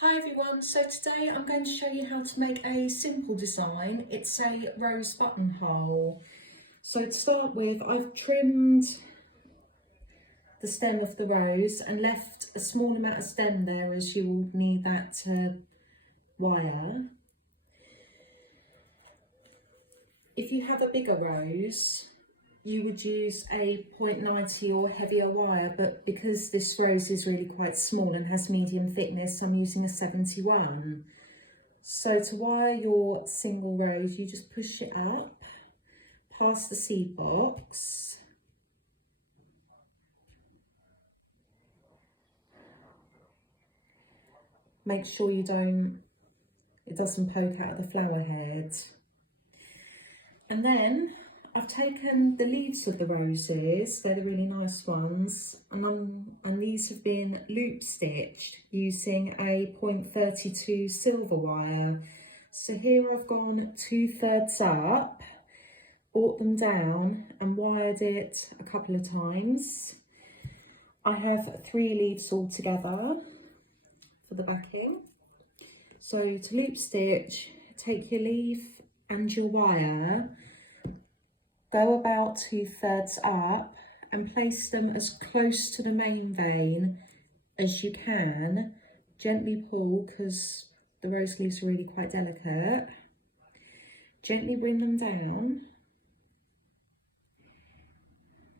Hi everyone, so today I'm going to show you how to make a simple design. It's a rose buttonhole. So to start with, I've trimmed the stem of the rose and left a small amount of stem there as you will need that to wire. If you have a bigger rose, you would use a 0.90 or heavier wire, but because this rose is really quite small and has medium thickness, I'm using a 71. So to wire your single rose, you just push it up past the seed box. Make sure it doesn't poke out of the flower head. And then I've taken the leaves of the roses, they're the really nice ones, and these have been loop stitched using a 0.32 silver wire. So here I've gone 2/3 up, brought them down and wired it a couple of times. I have 3 leaves all together for the backing. So to loop stitch, take your leaf and your wire, go about 2/3 up and place them as close to the main vein as you can. Gently pull because the rose leaves are really quite delicate. Gently bring them down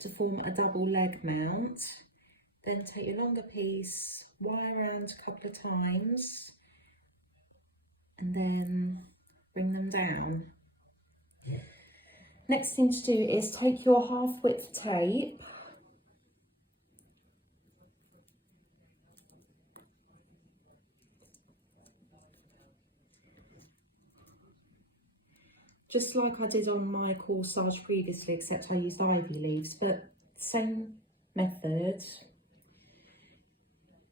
to form a double leg mount. Then take your longer piece, wire around a couple of times and then bring them down. Next thing to do is take your half width tape just like I did on my corsage previously, except I used ivy leaves, but same method.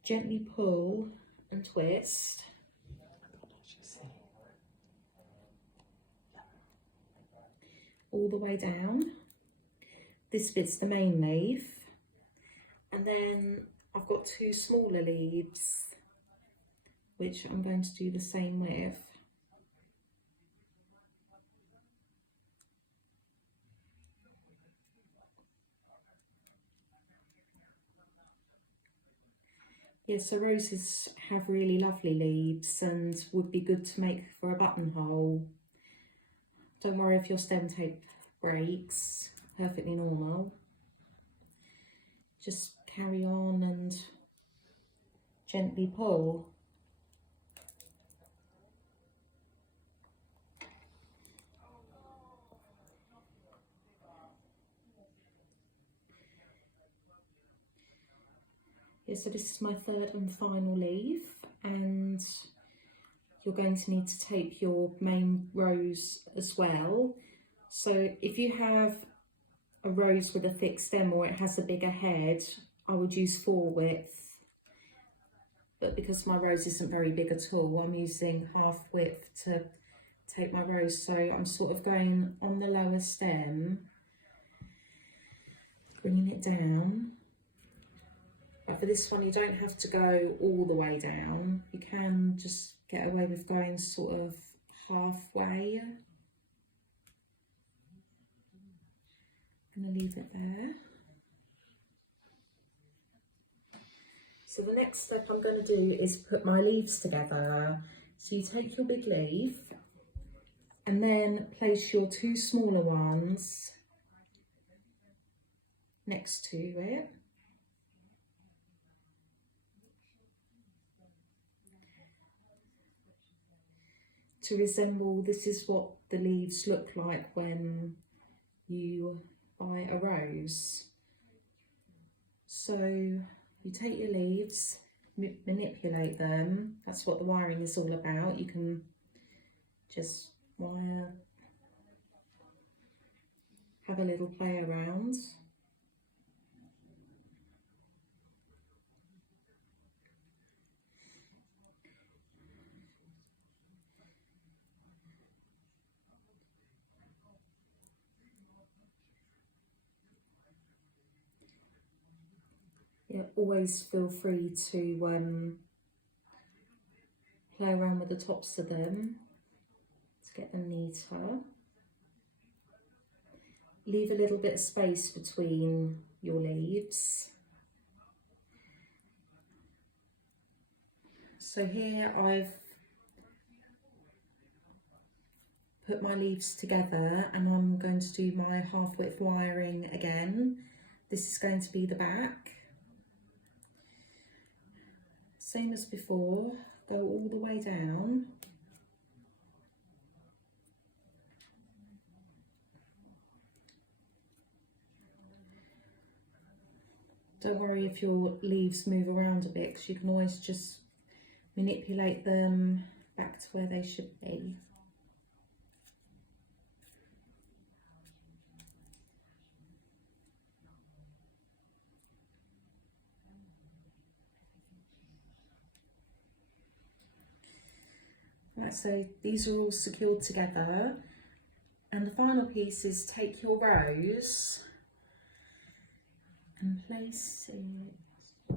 Gently pull and twist. All the way down. This bit's the main leaf. And then I've got 2 smaller leaves, which I'm going to do the same with. Yes, so roses have really lovely leaves and would be good to make for a buttonhole. Don't worry if your stem tape breaks, perfectly normal. Just carry on and gently pull. Yeah, so this is my 3rd and final leaf, and you're going to need to tape your main rose as well. So if you have a rose with a thick stem or it has a bigger head, I would use 4 width. But because my rose isn't very big at all, I'm using half width to tape my rose. So I'm sort of going on the lower stem, bringing it down. But for this one, you don't have to go all the way down. You can just get away with going sort of halfway. I'm going to leave it there. So the next step I'm going to do is put my leaves together. So you take your big leaf and then place your 2 smaller ones next to it. To resemble, this is what the leaves look like when you buy a rose. So you take your leaves, manipulate them. That's what the wiring is all about. You can just wire, have a little play around. Yeah, always feel free to play around with the tops of them to get them neater. Leave a little bit of space between your leaves. So here I've put my leaves together and I'm going to do my half width wiring again. This is going to be the back. Same as before, go all the way down. Don't worry if your leaves move around a bit, because you can always just manipulate them back to where they should be. Right, so these are all secured together, and the final piece is take your rose and place it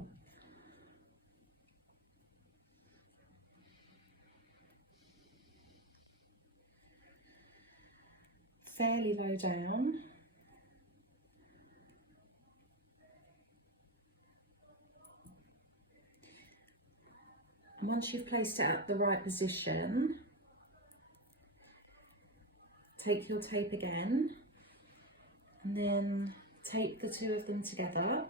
fairly low down. And once you've placed it at the right position, take your tape again and then tape the two of them together.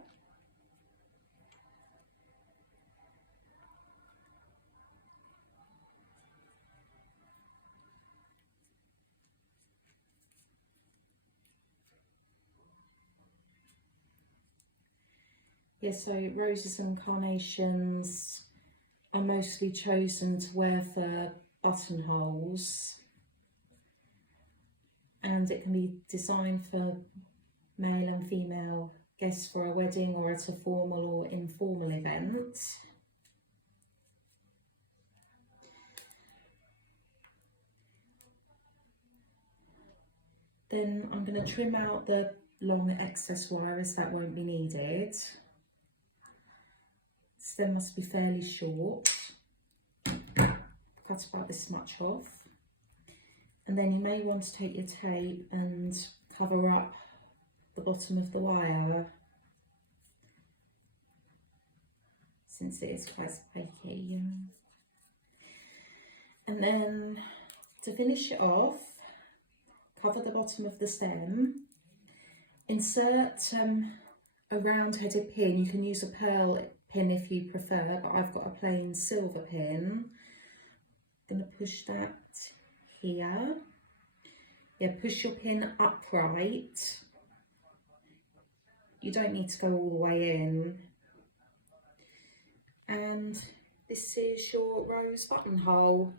Yeah, so roses and carnations are mostly chosen to wear for buttonholes, and it can be designed for male and female guests for a wedding or at a formal or informal event. Then I'm going to trim out the long excess wire, as that won't be needed. Stem must be fairly short. Cut about this much off. And then you may want to take your tape and cover up the bottom of the wire, since it is quite spiky. And then to finish it off, cover the bottom of the stem, insert a round-headed pin. You can use a pearl pin if you prefer, but I've got a plain silver pin. I'm going to push that here. Yeah, push your pin upright. You don't need to go all the way in. And this is your rose buttonhole.